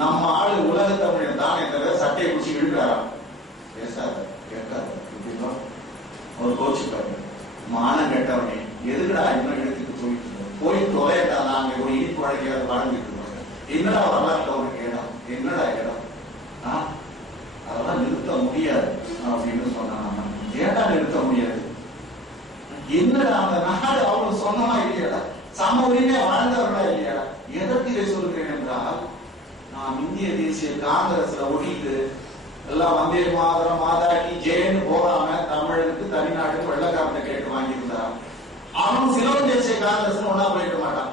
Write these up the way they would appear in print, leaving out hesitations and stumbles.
நம்ம ஆளு உலக தமிழன் தானே தவிர சட்டையை குடிச்சு இழுக்கிறாராம். பேசாத கேட்காத ஒரு கோச்சுக்காரு. மானம் கேட்டவனே எதுக்குடா இன்னும் இடத்துக்கு போய் தொலைட்டா நாங்க ஒரு இனிப்பு வழங்கிறது வாழ்ந்துட்டு இருக்கோம். என்னடா வரலாற்று அவனுக்கு இடம், என்னடா இடம், அதெல்லாம் நிறுத்த முடியாது அப்படின்னு சொன்னாங்க. ஏடா நிறுத்த முடியாது? என்னடா அந்த நாடு அவங்களுக்கு சொந்தமா இல்லையாடா, சம உரிமை வாழ்ந்தவர்களா இல்லையாடா? எதற்கு இதை சொல்கிறேன் என்றால், நாம் இந்திய தேசிய காங்கிரஸ்ல ஒழித்து எல்லாம் வந்தே மாதரம் மாதாக்கி ஜெயன்னு போகாம தமிழுக்கு தமிழ்நாட்டுக்கு வெள்ளக்காரனை கேட்டு வாங்கியிருந்தார். அவன் சிலோன் தேசிய காங்கிரஸ் ஒன்னா போயிட மாட்டான்.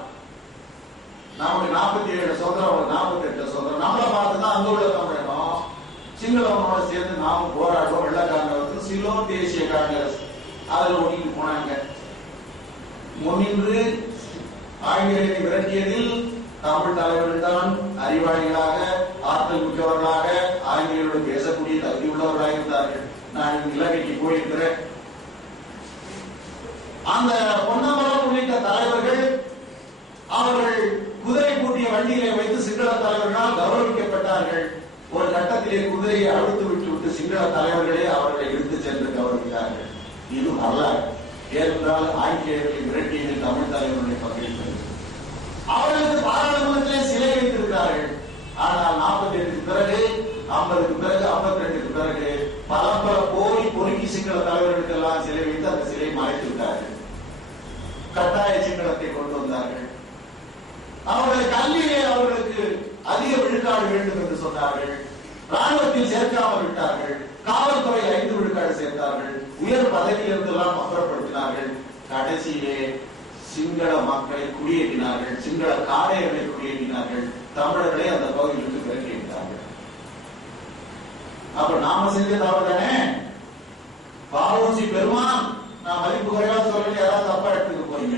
நமக்கு 47 சுதந்திரம், அவனுக்கு 48 சுதந்திரம். நம்மளை பார்த்துதான் அங்க உள்ள தமிழகம் சிங்களவனோட சேர்ந்து நாமும் போராடுவோம். வெள்ளக்காரங்க சிலோன் தேசிய காங்கிரஸ் அதுல ஒட்டிட்டு போனாங்க. முன்னின்று ஆங்கிலேயரை விரட்டியதில் தமிழ் தலைவர்கள் தான் அறிவாளிகளாக, ஆற்றல் மிக்கவர்களாக, ஆங்கிலேயரோடு பேசக்கூடிய தகுதி உள்ளவர்களாக இருந்தார்கள். நான் இலங்கைக்கு போயிருக்கிறேன். அந்த பொன்னமலம் உள்ளிட்ட தலைவர்கள் அவர்கள் குதிரை பூட்டிய வண்டியிலே வைத்து சிங்கள தலைவர்களால் கௌரவிக்கப்பட்டார்கள். ஒரு கட்டத்திலே குதிரையை அழுத்து விட்டு சிங்கள தலைவர்களே அவர்களை இழுத்து சென்று கௌரவித்தார்கள். இது வரலாறு. ஏனென்றால் ஆங்கிலேயர்களை விரட்டியதில் தமிழ் தலைவர்களுடைய பங்களிப்பு. அவர்களுக்கு பாராளுமன்றத்திலே சிலை வைத்திருக்கிறார்கள். ஆனால் 48க்கு பிறகு, 50க்கு பிறகு, 52க்கு பிறகு பல போரி பொறுக்கி சிங்கள தலைவர்களுக்கு எல்லாம் சிலை வைத்து அந்த சிலை மறைத்து விட்டார்கள். கட்டாய சிங்களத்தை கொண்டு வந்தார்கள். அவர்கள் கல்வியிலே அவர்களுக்கு அதிக விழுக்காடு வேண்டும் என்று சொன்னார்கள். ராணுவத்தில் சேர்க்காமல் விட்டார்கள். காவல்துறை 5 விழுக்காடு சேர்த்தார்கள். உயர் பதவியிலிருந்து எல்லாம் அப்புறப்படுத்தினார்கள். கடைசியிலே சிங்கள மக்களை குடியேற்றினார்கள். சிங்கள காடையர்களை குடியேற்றினார்கள். தமிழர்களை அந்த பகுதியிலிருந்து விரட்டிவிட்டார்கள். அப்ப நாம செஞ்ச தவறு தானே. பாவூசி பெருமான், நான் மதிப்பு குறைவா சொல்லிட்டு யாராவது தப்பா எடுத்துக்க போறீங்க.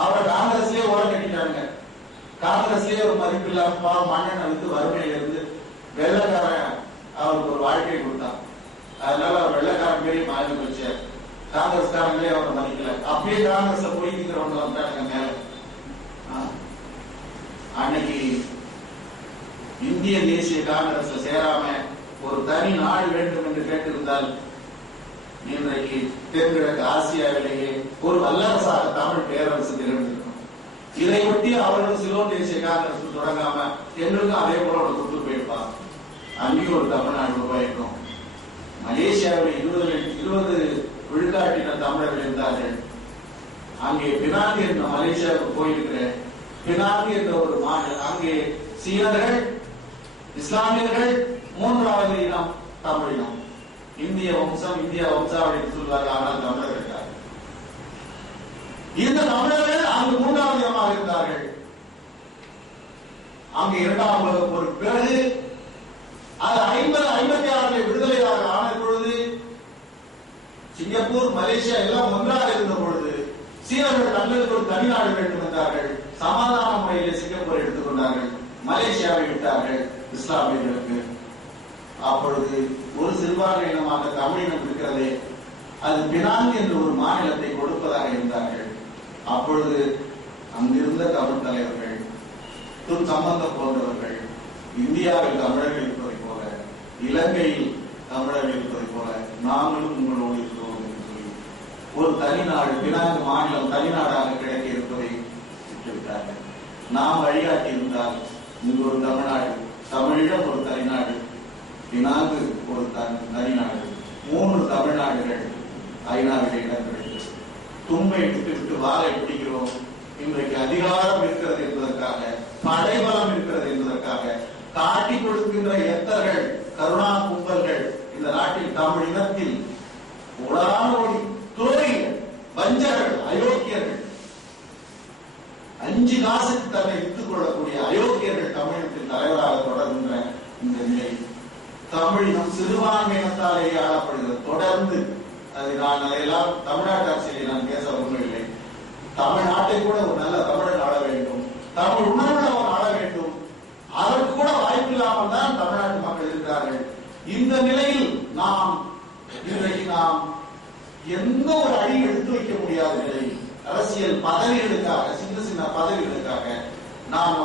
அவரை காங்கிரஸ்லயே ஓரம் கட்டிட்டாங்க. காங்கிரஸ்லயே ஒரு மதிப்பு இல்லாம மண்ணெண்ணை வித்து வறுமையில இருந்து வெள்ளக்காரன் அவருக்கு ஒரு வாழ்க்கையை கொடுத்தான். அதனால அவர் வெள்ளக்காரன் பேரையும் மாறி வச்சார். காங்கிரஸ்காரங்களே அவரை மதிக்கல. அப்படியே காங்கிரஸ்ல போய்க்கிறவங்க வந்தாங்க மேல. அன்னைக்கு இந்திய தேசிய காங்கிரஸ்ல சேராம ஒரு தனி நாடு வேண்டும் என்று கேட்டிருந்தால் இன்றைக்கு தென்கிழக்கு ஆசியாவிலேயே ஒரு வல்லரசாக தமிழ் பேரரசு திகழ்ந்திருக்கும். இதை ஒட்டி அவர்கள் சிலோன் தேசிய காங்கிரஸ் தொடங்காம எங்களுக்கும் அதே போல ஒரு கொண்டு போயிருப்பாங்க. அங்கேயும் ஒரு தமிழ்நாடு உருவாயிருக்கும். மலேசியாவில் 20 விழுக்காட்டின தமிழர்கள் இருந்தார்கள். அங்கே பினாங்கு என்ற மலேசியாவுக்கு போயிருக்கிறேன். பினாங்கு என்ற ஒரு மாநிலம், அங்கே சீனர்கள், இஸ்லாமியர்கள், 3வது இனம் தமிழினம். இந்திய வம்சம், இந்திய வம்சாவளி சொல்வார்கள். ஆனால் தமிழர்கள் இருக்கார்கள். இந்த தமிழர்கள் அங்கு 3வது இனமாக இருந்தார்கள். அங்கு 2ஆம் உலக போருக்கு பிறகு அது 56 விடுதலையாக ஆன பொழுது சிங்கப்பூர், மலேசியா எல்லாம் ஒன்றாக இருந்த பொழுது சீனர்கள் தங்களுக்கு ஒரு தனிநாடு வேண்டும் என்றார்கள். சமாதான முறையிலே சிங்கப்பூரை எடுத்துக்கொண்டார்கள். மலேசியாவை விட்டார்கள் இஸ்லாமியர்களுக்கு. அப்பொழுது ஒரு சிறுபான்மை இனமாக தமிழினம் இருக்கிறதே, அது பினாங்கு என்ற ஒரு மாநிலத்தை கொடுப்பதாக இருந்தார்கள். அப்பொழுது அங்கிருந்த தமிழ் தலைவர்கள், சம்பந்தம் போன்றவர்கள், இந்தியாவில் தமிழர்கள் இருப்பதை போல, இலங்கையில் தமிழர்கள் இருப்பதை போல நாங்களும் உங்களோடு இருக்கிறோம் என்று சொல்லி ஒரு தனிநாடு, பினாங்கு மாநிலம் தனிநாடாக கிடைக்க இருப்பதை விட்டுவிட்டார்கள். நாம் வழிகாட்டி இருந்தால் இங்கு ஒரு தமிழ்நாடு, தமிழீழம் ஒரு தனிநாடு, பினாங்கு ஒரு தனிநாடு, 3 தமிழ்நாடுகள் ஐநாவிலே இடம் கிடைத்தது. தும்பை விட்டு வாழை பிடிக்கிறோம். இன்றைக்கு அதிகாரம் இருக்கிறது என்பதற்காக, படைபலம் இருக்கிறது என்பதற்காக காட்டி கொடுக்கின்ற எத்தர்கள், கருணா கும்பல்கள் இந்த நாட்டில் தமிழ் இனத்தில் ஓடி துரோகிகள், வஞ்சகர்கள், அயோக்கியர்கள், 5 காசுக்கு தன்னை வித்துக் கொள்ளக்கூடிய அயோக்கியர்கள் தமிழகத்தில் தலைவராக தொடர்கின்ற இந்த நிலை, தமிழினம் சிறுபான்மையினத்தாலேயே ஆளப்படுகிறது தொடர்ந்து. அது நான் அதையெல்லாம் தமிழ்நாட்டு அரசியலை நான் பேச விரும்பவில்லை. தமிழ்நாட்டை கூட ஒரு நல்ல தமிழன் ஆள வேண்டும், தமிழ் உணர்வுள்ளவன் ஆள வேண்டும். அதற்கு கூட வாய்ப்பு இல்லாமல் தான் தமிழ்நாட்டு மக்கள் இருக்கிறார்கள். இந்த நிலையில் இன்றைக்கு நாம் எந்த ஒரு அடி எடுத்து வைக்க முடியாத நிலையில் அரசியல் பதவிகளுக்காக, சின்ன சின்ன பதவிகளுக்காக நாம்